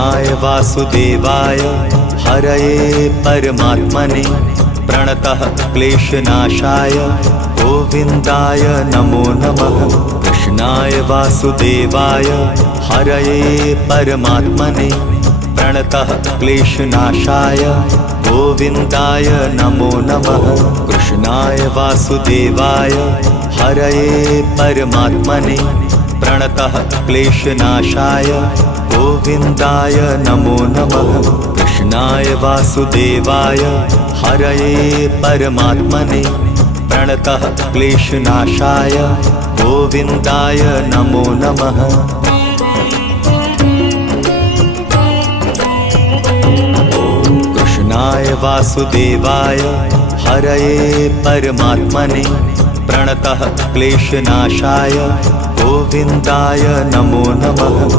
कृष्णाय वासुदेवाय हरये परमात्मने प्रणतः क्लेशनाशाय गोविन्दाय नमो नमः। कृष्णाय वासुदेवाय हरये परमात्मने प्रणतः क्लेशनाशाय गोविन्दाय नमो नमः। कृष्णाय वासुदेवाय हरये परमात्मने प्रणतः क्लेशनाशाय गोविन्दाय नमो नमः। कृष्णाय वासुदेवाय हरये परमात्मने प्रणतः क्लेशनाशाय गोविन्दाय नमो नमः। कृष्णाय वासुदेवाय हरये परमात्मने प्रणतः क्लेशनाशाय गोविन्दाय नमो नमः।